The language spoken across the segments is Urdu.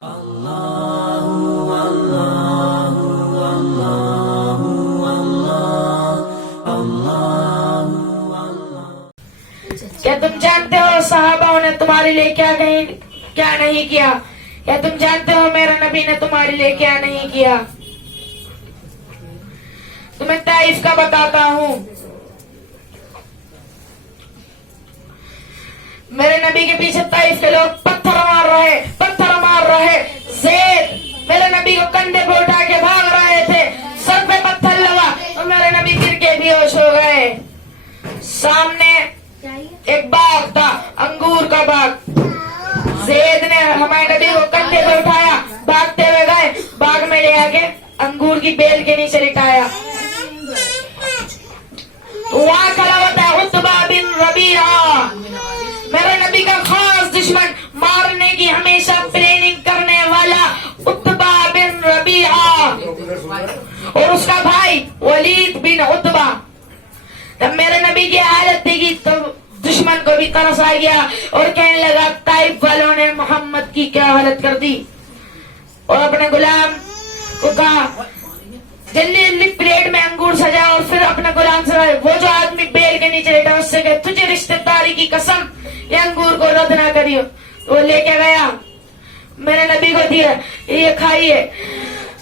کیا تم جانتے ہو صحابہ نے تمہارے لیے کیا نہیں کیا؟ کیا تم جانتے ہو میرا نبی نے تمہارے لیے کیا نہیں کیا؟ تمہیں طائف کا بتاتا ہوں. میرے نبی کے پیچھے طائف کے لوگ پتھر مار رہے. زید میرے نبی کو کندھے پہ اٹھا کے بھاگ رہے تھے. سر پہ پتھر لگا تو میرے نبی گر کے بے ہوش ہو گئے. سامنے ایک باغ تھا، انگور کا باغ. زید نے ہمارے نبی کو کندھے پہ اٹھایا، بھاگتے ہوئے گئے، باغ میں لے آ کے انگور کی بیل کے نیچے لٹایا. وہاں کھڑا ہوتا ہے عتبہ بن ربیعہ، میرے نبی کا خاص دشمن، مارنے کی ہمیشہ پلاننگ کرنے والا عتبہ بن ربیعہ، اور اس کا بھائی ولید بن عتبہ. جب میرے نبی کی حالت دیکھی تو دشمن کو بھی ترس آ گیا اور کہنے لگا طائف والوں نے محمد کی کیا حالت کر دی. اور اپنے غلام کو کہا جلدی جلدی پلیٹ میں انگور سجا، اور پھر اپنے غلام سے وہ جو آدمی بیل کے نیچے لیٹا اس سے کہ تجھے رشتہ داری کی قسم یہ انگور کو رد نہ کریو. وہ لے کے گیا، میرے نبی کو دیا، یہ کھائیے.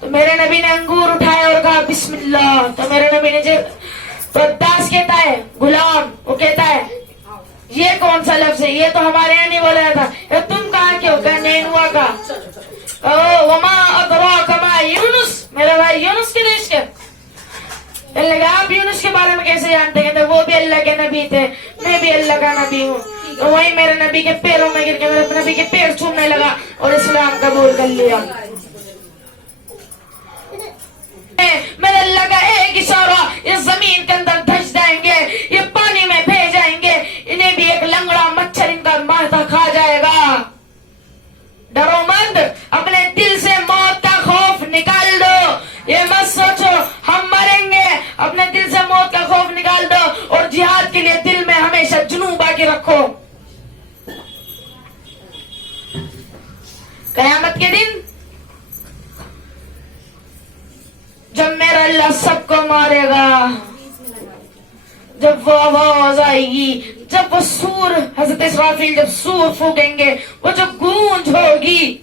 تو میرے نبی نے انگور اٹھایا اور کہا بسم اللہ. تو میرے نبی نے تو داس کہتا ہے غلام، وہ کہتا ہے یہ کون سا لفظ ہے، یہ تو ہمارے یہاں نہیں بولا جاتا. تم کہاں کے ہو؟ کہ نینوا کا. وما ادراک ما یونس، میرا بھائی یونس کے دیش کے. آپ یونس کے بارے میں کیسے جانتے ہیں؟ وہ بھی اللہ کے نبی تھے، میں بھی اللہ کا نبی ہوں. تو وہی میرے نبی کے پیروں میں گر کے میرے نبی کے پیر چھونے لگا اور اسلام قبول کر لیا. میرے اللہ کا ایک اشارہ یہ زمین کے اندر دھس جائیں گے، یہ پانی میں بھیج جائیں گے، انہیں بھی ایک لنگڑا مچھر ان کا ماتھا کھا جائے گا. ڈرو مند، اپنے دل سے موت کا خوف نکال دو. یہ مت سوچو ہم مریں گے، اپنے دل سے موت کا خوف نکال دو اور جہاد کے لیے دل میں ہمیشہ جنون باقی رکھو. قیامت کے دن جب میرا اللہ سب کو مارے گا، جب وہ آواز آئے گی، جب وہ سور، حضرت اسرافیل جب سور پھونکیں گے، وہ جو گونج ہوگی،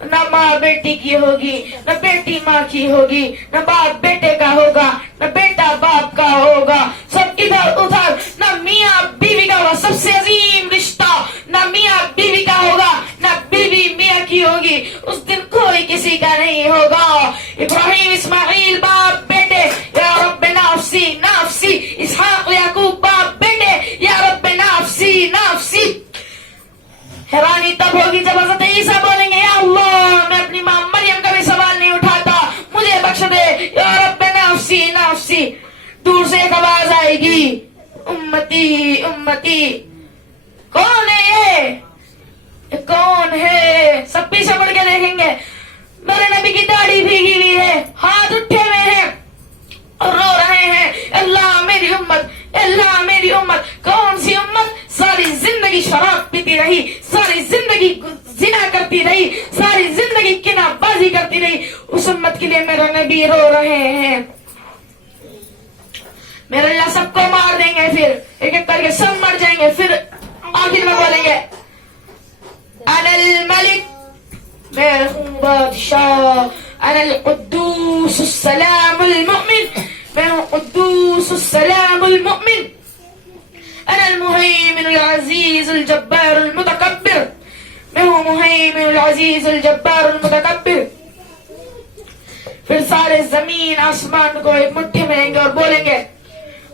نہ ماں بیٹی کی ہوگی، نہ بیٹی ماں کی ہوگی، نہ باپ بیٹے کا ہوگا، نہ بیٹا باپ کا ہوگا. سب ادھر ادھر، نہ میاں بیوی کا ہوگا، سب سے عظیم رشتہ نہ میاں بیوی کا ہوگا، نہ بیوی میاں کی ہوگی. اس دن کوئی کسی کا نہیں ہوگا. ابراہیم اسماعیل باپ بیٹے، یا رب نفسی نفسی. اسحاق یعقوب باپ بیٹے، یا رب نفسی نفسی. حیرانی تب ہوگی جب حضرت عیسیٰ بولیں گے یا اللہ میں اپنی ماں مریم کا بھی سوال نہیں اٹھاتا، مجھے بخش دے، یا رب نفسی نفسی. دور سے ایک آواز آئے گی امتی امتی. کون ہے یہ کون ہے؟ سب پیچھے مڑ کے دیکھیں گے. میرے نبی کی داڑھی بھیگی ہوئی ہے، ہاتھ اٹھے ہوئے ہیں اور رو رہے ہیں اللہ میری امت، اللہ میری امت. کون سی امت؟ ساری زندگی شراب پیتی رہی، ساری زندگی زنا کرتی رہی، ساری زندگی کنا بازی کرتی رہی. اس امت کے لیے میرا نبی رو رہے ہیں. میرے اللہ سب کو مار دیں گے، پھر ایک ایک کر کے سب مر جائیں گے. پھر آخر میں بولیں گے انا الملک، میں ہوں بادشاہ. انا القدوس السلام المؤمن، میں ہوں قدوس السلام المؤمن. انا المہیمن العزیز الجبار المتکبر، میں ہوں مہیمن العزیز الجبار المتکبر. پھر سارے زمین آسمان کو ایک مٹھی میں لیں گے اور بولیں گے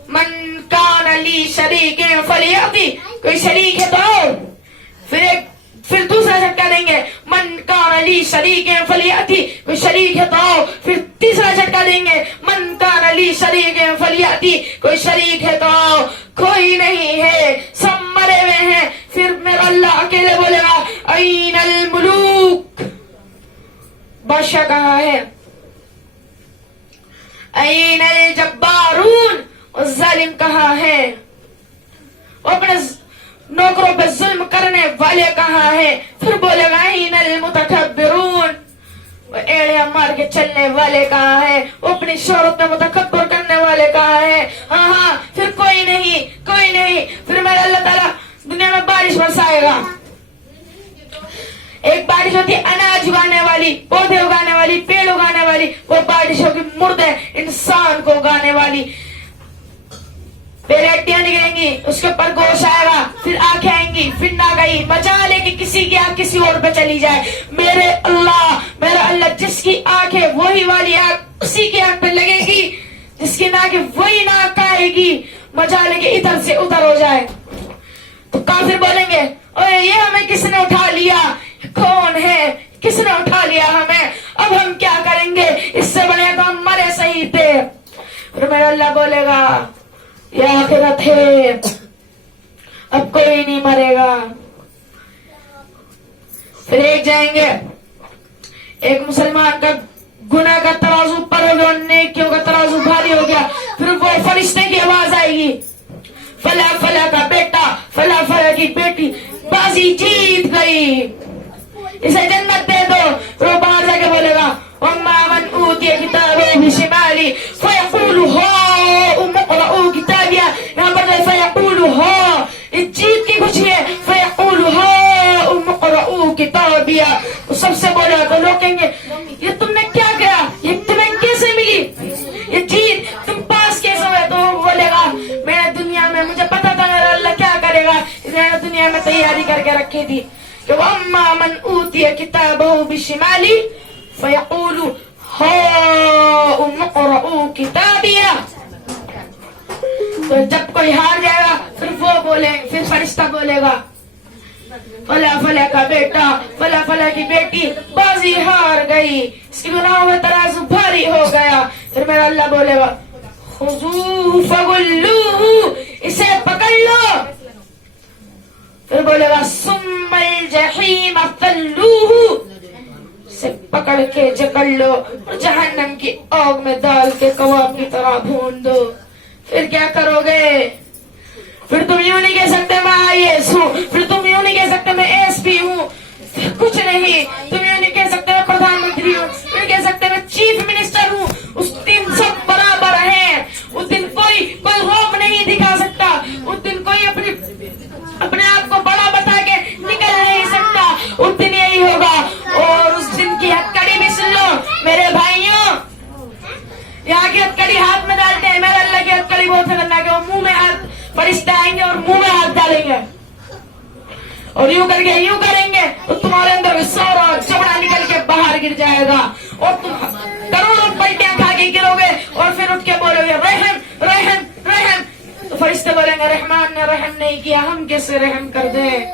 من کان لی شریک فلیعطی، کوئی شریک ہے تو آؤ. پھر دوسرا جھٹکا دیں گے من کان لی شریک فلیعطی، کوئی شریک ہے تو آؤ. پھر تیسرا جھٹکا دیں گے من کان لی شریک فلیعطی، کوئی شریک ہے تو آؤ. کوئی نہیں ہے، سب مرے ہوئے ہیں. پھر میرا اللہ اکیلے بولے گا این الملوک، بادشاہ کہاں ہے؟ این الجبارون، ظالم کہاں ہے؟ اپنے نوکروں پہ ظلم کرنے والے کہاں ہیں؟ پھر بولے گا این المتکبرون، کے چلنے والے کہاں ہے؟ وہ اپنی شہرت میں متکبر کرنے والے کہاں ہے؟ ہاں پھر کوئی نہیں. پھر میرا اللہ تعالیٰ دنیا میں بارش برسائے گا. ایک بارش ہوتی ہے اناج اگانے والی, پودے اگانے والی, پیڑ اگانے والی. وہ بارش ہوگی مردے انسان کو اگانے والی. پہلے ہڈیاں نکلیں گی, اس کے اوپر گوشت آئے گا, پھر آنکھیں آئیں گی, پھر نہ گئی. مجا لے کہ کسی کی آنکھ کسی اور پہ چلی جائے. میرا اللہ جس کی آنکھ ہے وہی والی آنکھ اسی کی آنکھ پہ لگے گی, جس کی ناک ہے وہی ناک آئے گی. مجا لے کہ ادھر سے ادھر ہو جائے. تو کافر بولیں گے اوے یہ ہمیں کس نے اٹھا لیا؟ کون ہے؟ کس نے اٹھا لیا ہمیں؟ اب ہم کیا کریں گے؟ اس سے بڑے تو ہم مرے صحیح تھے. پھر میرا اللہ بولے گا یہ آخرت ہے, اب کوئی نہیں مرے گا. پھر ایک جائیں گے, ایک مسلمان کا گناہ کا ترازو پر ہو گیا اور نیکیوں کا ترازو بھاری ہو گیا. پھر وہ فرشتے کی آواز آئے گی, فلا فلا کا بیٹا, فلا فلا کی بیٹی بازی جیت گئی, اسے جنت دے دو. پھر وہ باہر جا کے بولے گا وَأَمَّا مَنْ أُوتِيَ كِتَابَهُ بِشِمَالِهِ فَيَقُولُ هَاؤُمُ اقْرَءُوا كِتَابِيَهْ. یہاں پر فَيَقُولُ ہَا, اس جیت کی خوشی ہے. فَيَقُولُ هَاؤُمُ اقْرَءُوا كِتَابِيَهْ. وہ سب سے بولے گا تو لوگ کہیں گے یہ تم نے کیا کیا, یہ تمہیں کیسے ملی, یہ جیت تم پاس کیسے ہوئے؟ تو وہ بولے گا میں نے دنیا میں مجھے پتا تھا میرا اللہ کیا کرے گا, میں نے دنیا میں تیاری کر کے رکھی تھی. کہ وَأَمَّا مَنْ أُوتِيَ كِتَابَهُ بِشِمَالِهِ فَيَقُولُ هَاؤُمُ اقْرَءُوا كِتَابِيَهْ. تو جب کوئی ہار جائے گا پھر فرشتہ بولے گا فلا فلا کا بیٹا, فلا فلا کی بیٹی بازی ہار گئی, اس کی گناہوں میں ترازو بھاری ہو گیا. پھر میرا اللہ بولے گا خذوہ فغلوہ, اسے پکڑ لو. پھر بولے گا ثم الجحیم صلوہ, سے پکڑ کے جکڑ لو اور جہنم کی آگ میں ڈال کے کباب کی طرح بھون دو. پھر کیا کرو گے؟ پھر تم یوں نہیں کہہ سکتے میں IAS ہوں, پھر تم یوں نہیں کہہ سکتے میں SP ہوں, کچھ نہیں. تم یوں نہیں کہہ سکتے میں پردھان منتری ہوں, نہیں کہہ سکتے میں چیف منسٹر ہوں. اس دن سب برابر ہیں. اس دن کوئی روپ نہیں دکھا سکتا. اس دن کوئی اپنے آپ کو بڑا بتا کے نکل نہیں سکتا. اس دن یہی ہوگا. اور اس دن کی ہتکڑی بھی سن لو میرے بھائیوں, یہاں کی ہتکڑی ہاتھ میں ڈالتے ہیں. میرے اللہ کی ہتکڑی بہت خطرناک ہے. وہ منہ میں ہاتھ, فرشتے آئیں گے اور منہ میں ہاتھ ڈالیں گے اور یوں کر کے یوں کریں گے تو تمہارے اندر سارا چمڑا نکل کے باہر گر جائے گا اور تم کروڑوں پلٹیاں کھا کے گرو گے اور پھر اٹھ کے بولو گے رحم رحم رحم. تو فرشتے بولیں گے رحمان نے رحم نہیں کیا, ہم کیسے رحم کر دیں؟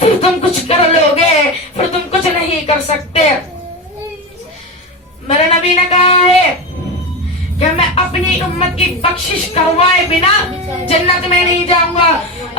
پھر تم کچھ کر لو گے, پھر تم کچھ نہیں کر سکتے. میرے نبی نے کہا ہے کہ میں اپنی امت کی بخشش کروائے بنا جنت میں نہیں جاؤں گا.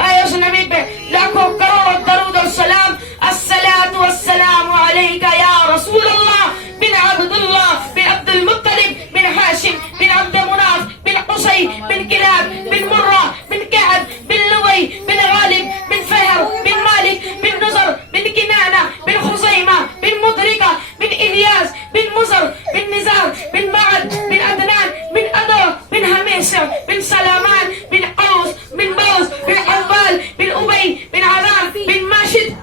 اے اس نبی پہ لاکھوں کروڑوں درود و سلام. الصلاۃ والسلام علیکہ یا رسول اللہ بن عبداللہ بن عبد المطلب بن ہاشم بن عبد مناف بن قصی بن کلاب بن مرہ بن کعب بن لوی بن غالب بن فہر بن مالک بن نضر بن کنانہ بن خزیمہ بن مدرکہ بن الیاس بن مزر بن نزار بن معد بن عدنان بن ادو بن ہمیشہ بن سلامان بن قوس بن بوز بن عوال بن ابی بن عوام بن ماشد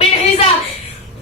بن حزا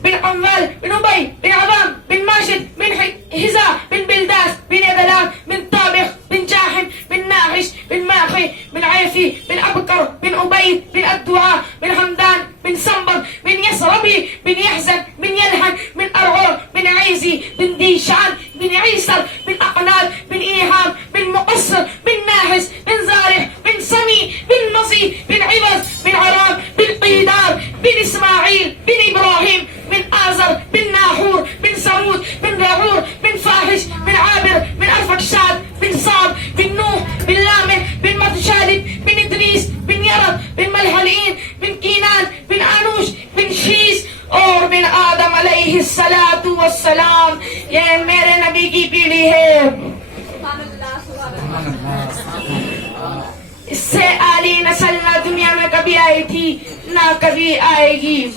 بن عمال بن ابی بن عوام بن ماشد بن حزا بن بلداس بن ادلام بن طابخ بن جاحم بن ناغش بن ماخي بن عيفي بن أبكر بن عبيد بن الدعاء بن حمدان بن سنبر بن يسربي بن يحزن بن يلهن بن أرعور بن عيزي بن ديشان بن عيسر بن أقنال بن إيهام بن مقصر بن ناحس بن زارح بن سمي بن مصي بن عوض بن عرام بن قيدار بن إسماعيل بن إبراهيم بن آزر بن ناحور بن سرود بن رعور بن فاحش بن عابر بن أرفكشاد بن صاد بن نوح بن لامح بن متشالب بن إدريس بن يرد بن ملحلين بن كينان بن أنوش بن شيس اور بن آدم علیہ الصلاۃ والسلام. یہ میرے نبی کی پیڑھی ہے. اس سے عالی نسل نہ دنیا میں کبھی آئی تھی نہ کبھی آئے گی.